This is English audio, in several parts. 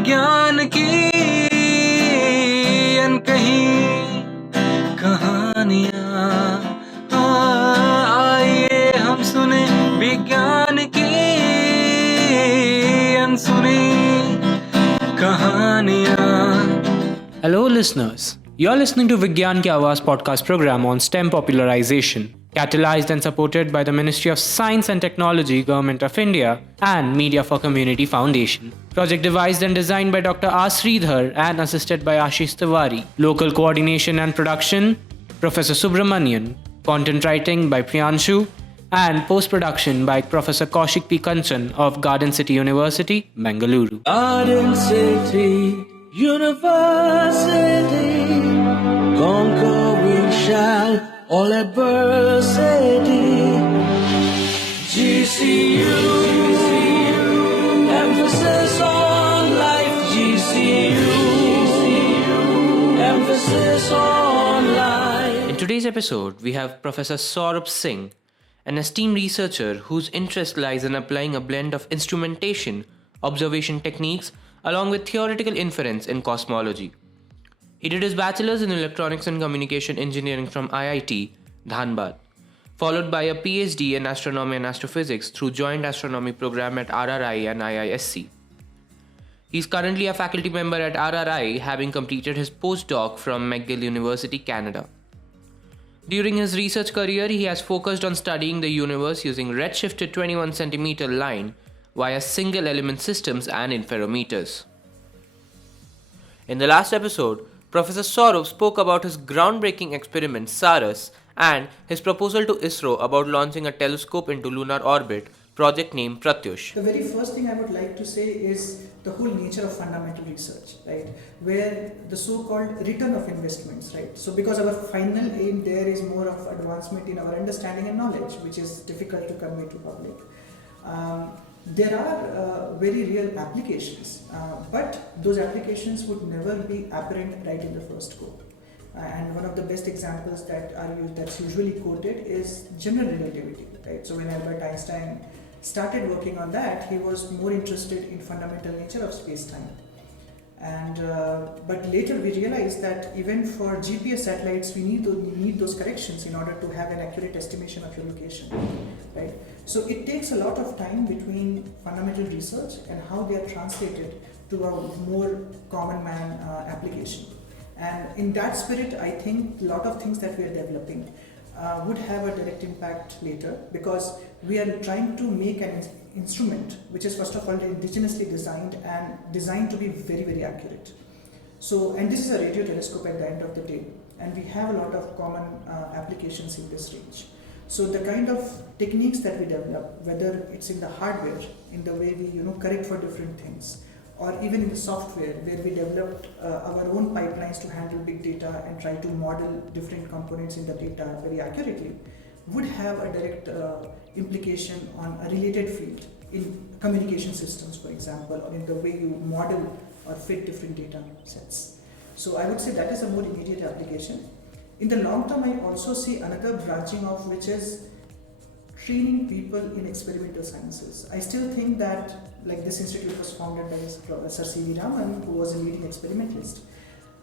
विज्ञान की अनकही कहानियाँ। आइए हम सुने विज्ञान की अनसुनी कहानियाँ। Hello listeners, you're listening to Vigyan Ki Awaaz podcast program on STEM popularization, catalyzed and supported by the Ministry of Science and Technology, Government of India and Media for Community Foundation. Project devised and designed by Dr. R. Sridhar and assisted by Ashish Tiwari. Local coordination and production, Professor Subramanian. Content writing by Priyanshu and post-production by Professor Kaushik P. Kanchan of Garden City University, Bengaluru. Garden City University, conquer we shall all adversity. GCU, emphasis on life. GCU, emphasis on life. In today's episode, we have Professor Drsaurabh Singh, an esteemed researcher whose interest lies in applying a blend of instrumentation, observation techniques, along with theoretical inference in cosmology. He did his bachelor's in electronics and communication engineering from IIT, Dhanbad, followed by a PhD in astronomy and astrophysics through joint astronomy program at RRI and IISc. He is currently a faculty member at RRI, having completed his postdoc from McGill University, Canada. During his research career, he has focused on studying the universe using redshifted 21 cm line via single element systems and interferometers. In the last episode, Professor Drsaurabh spoke about his groundbreaking experiment SARAS and his proposal to ISRO about launching a telescope into lunar orbit, project named Pratyush. The very first thing I would like to say is the whole nature of fundamental research, right? Where the so-called return of investments, right? So because our final aim there is more of advancement in our understanding and knowledge, which is difficult to convey to public. There are very real applications, but those applications would never be apparent right in the first go. And one of the best examples that's usually quoted is general relativity, right? So when Albert Einstein started working on that, he was more interested in fundamental nature of space-time. But later we realized that even for GPS satellites, we need those corrections in order to have an accurate estimation of your location, right? So it takes a lot of time between fundamental research and how they are translated to a more common man application. And in that spirit, I think a lot of things that we are developing would have a direct impact later, because we are trying to make an instrument which is first of all indigenously designed and designed to be very, very accurate. So, and this is a radio telescope at the end of the day, and we have a lot of common applications in this range. So the kind of techniques that we develop, whether it's in the hardware, in the way we correct for different things, or even in the software where we developed our own pipelines to handle big data and try to model different components in the data very accurately, would have a direct implication on a related field in communication systems, for example, or in the way you model or fit different data sets. So I would say that is a more immediate application. In the long term, I also see another branching off, which is training people in experimental sciences. I still think that, like, this institute was founded by Professor C.V. Raman, who was a leading experimentalist,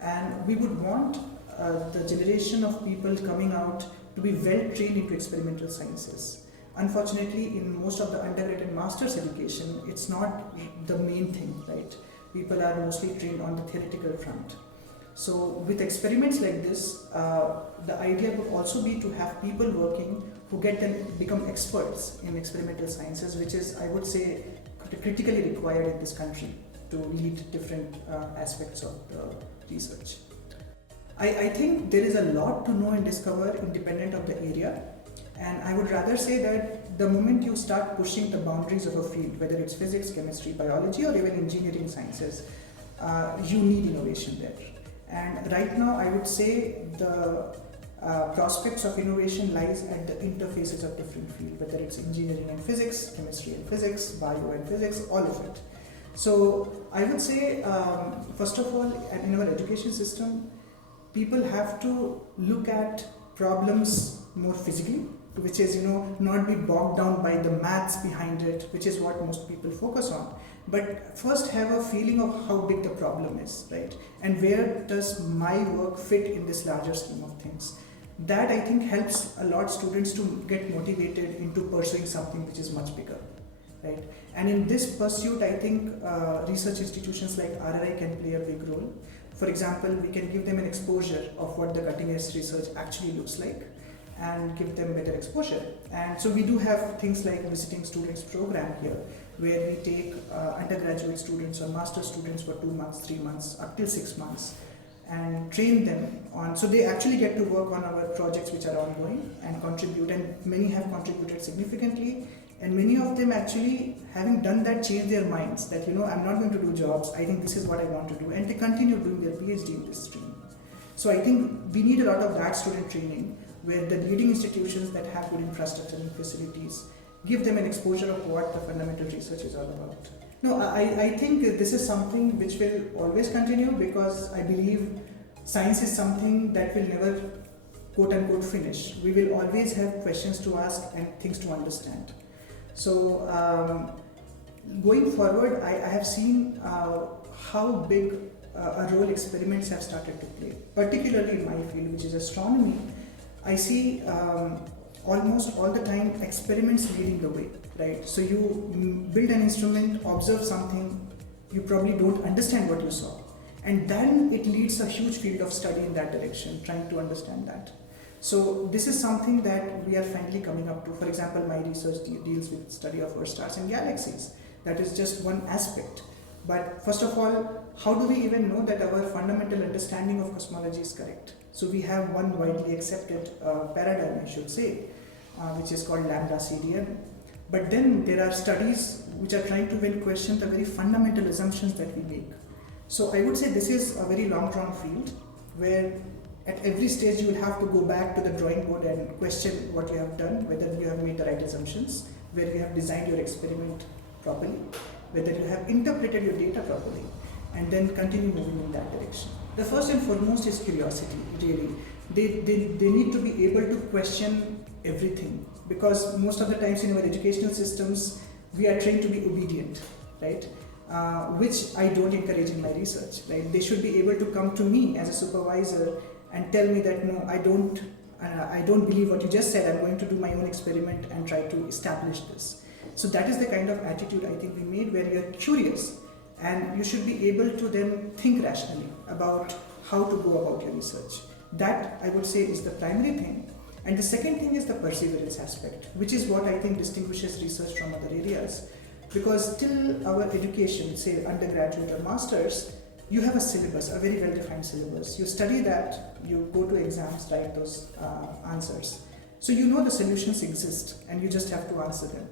and we would want the generation of people coming out to be well trained into experimental sciences. Unfortunately, in most of the undergrad and master's education, it's not the main thing, right? People are mostly trained on the theoretical front. So with experiments like this, the idea would also be to have people working who become experts in experimental sciences, which is, I would say, critically required in this country to lead different aspects of the research. I think there is a lot to know and discover independent of the area, and I would rather say that the moment you start pushing the boundaries of a field, whether it's physics, chemistry, biology, or even engineering sciences, you need innovation there. And right now, I would say the prospects of innovation lies at the interfaces of different fields, whether it's engineering and physics, chemistry and physics, bio and physics, all of it. So I would say, first of all, in our education system, people have to look at problems more physically which is, not be bogged down by the maths behind it, which is what most people focus on. But first have a feeling of how big the problem is, right? And where does my work fit in this larger scheme of things? That I think helps a lot students to get motivated into pursuing something which is much bigger, right? And in this pursuit, I think research institutions like RRI can play a big role. For example, we can give them an exposure of what the cutting edge research actually looks like and give them better exposure. And so we do have things like visiting students program here, where we take undergraduate students or master students for 2 months, 3 months, up till 6 months, and train them on, so they actually get to work on our projects which are ongoing and contribute, and many have contributed significantly, and many of them actually, having done that, change their minds that, I'm not going to do jobs, I think this is what I want to do, and they continue doing their PhD in this stream. So I think we need a lot of that student training, where the leading institutions that have good infrastructure and facilities give them an exposure of what the fundamental research is all about. No, I think this is something which will always continue, because I believe science is something that will never quote unquote finish. We will always have questions to ask and things to understand. So going forward, I have seen how big a role experiments have started to play, particularly in my field, which is astronomy. I see almost all the time experiments leading the way, right? So you build an instrument, observe something, you probably don't understand what you saw, and then it leads a huge field of study in that direction, trying to understand that. So this is something that we are finally coming up to. For example, my research deals with study of Earth stars and galaxies. That is just one aspect. But first of all, how do we even know that our fundamental understanding of cosmology is correct? So we have one widely accepted paradigm, I should say, which is called lambda CDM. But then there are studies which are trying to even question the very fundamental assumptions that we make. So I would say this is a very long-drawn field, where at every stage you will have to go back to the drawing board and question what you have done, whether you have made the right assumptions, whether you have designed your experiment properly, whether you have interpreted your data properly, and then continue moving in that direction. The first and foremost is curiosity, really. They need to be able to question everything, because most of the times in our educational systems, we are trained to be obedient, right? Which I don't encourage in my research, right? They should be able to come to me as a supervisor and tell me that, no, I don't believe what you just said, I'm going to do my own experiment and try to establish this. So that is the kind of attitude I think we made, where you're curious, and you should be able to then think rationally about how to go about your research. That, I would say, is the primary thing. And the second thing is the perseverance aspect, which is what I think distinguishes research from other areas. Because till our education, say undergraduate or masters, you have a syllabus, a very well-defined syllabus. You study that, you go to exams, write those answers. So you know the solutions exist, and you just have to answer them.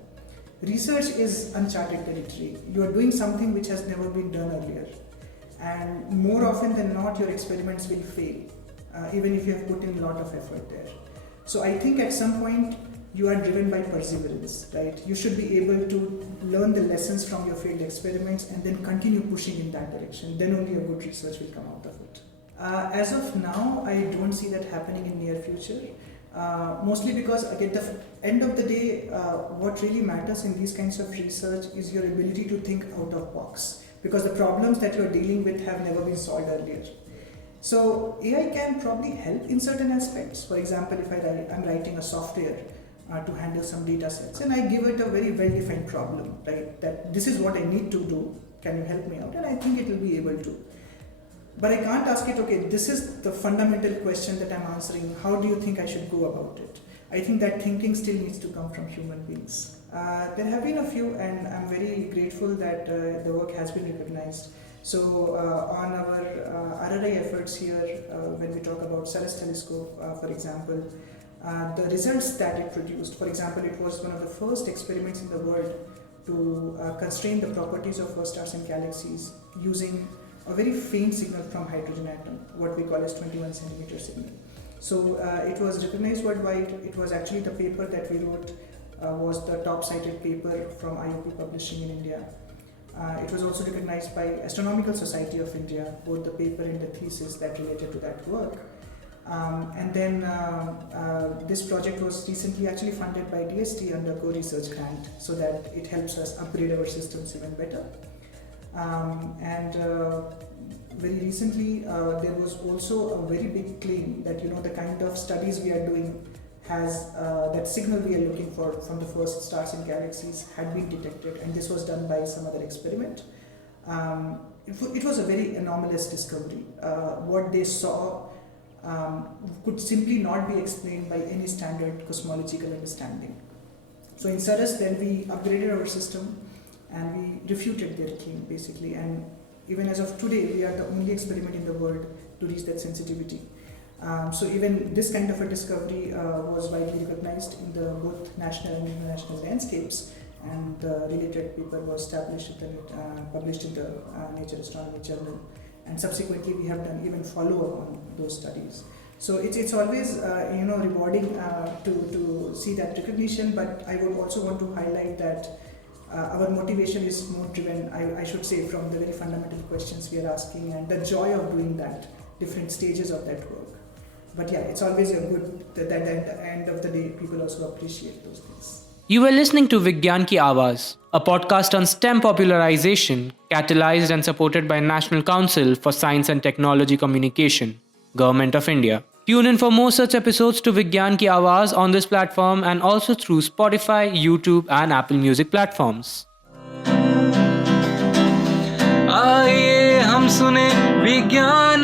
Research is uncharted territory. You are doing something which has never been done earlier. And more often than not, your experiments will fail, even if you have put in a lot of effort there. So I think at some point, you are driven by perseverance, right? You should be able to learn the lessons from your failed experiments and then continue pushing in that direction. Then only a good research will come out of it. As of now, I don't see that happening in near future. Mostly because at the end of the day, what really matters in these kinds of research is your ability to think out of box, because the problems that you're dealing with have never been solved earlier. So AI can probably help in certain aspects. For example, if I'm writing a software to handle some data sets, and I give it a very well-defined problem, right? That this is what I need to do, can you help me out? And I think it will be able to. But I can't ask it, okay, this is the fundamental question that I'm answering, how do you think I should go about it? I think that thinking still needs to come from human beings. There have been a few, and I'm very grateful that the work has been recognized. So on our RRI efforts here, when we talk about Ceres telescope, for example, the results that it produced, for example, it was one of the first experiments in the world to constrain the properties of Earth stars and galaxies using a very faint signal from hydrogen atom, what we call as 21 centimeter signal. So it was recognized worldwide. It was actually the paper that we wrote was the top cited paper from IOP Publishing in India. It was also recognized by Astronomical Society of India, both the paper and the thesis that related to that work. And then this project was recently actually funded by DST under co-research grant, so that it helps us upgrade our systems even better. And very recently there was also a very big claim that the kind of studies we are doing has that signal we are looking for from the first stars in galaxies had been detected, and this was done by some other experiment. It was a very anomalous discovery. What they saw could simply not be explained by any standard cosmological understanding. So in SINGHRRI then we upgraded our system and we refuted their claim basically, and even as of today we are the only experiment in the world to reach that sensitivity. So even this kind of a discovery was widely recognized in the both national and international landscapes, and the related paper was published in the Nature Astronomy journal, and subsequently we have done even follow-up on those studies. So it's always rewarding to see that recognition, but I would also want to highlight that our motivation is more driven, I should say, from the very fundamental questions we are asking and the joy of doing that, different stages of that work. But yeah, it's always a good that at the end of the day people also appreciate those things. You were listening to Vigyan Ki Awaaz, a podcast on STEM popularization, catalyzed and supported by National Council for Science and Technology Communication, Government of India. Tune in for more such episodes to Vigyan Ki Awaaz on this platform and also through Spotify, YouTube and Apple Music platforms. आइए हम सुने विज्ञान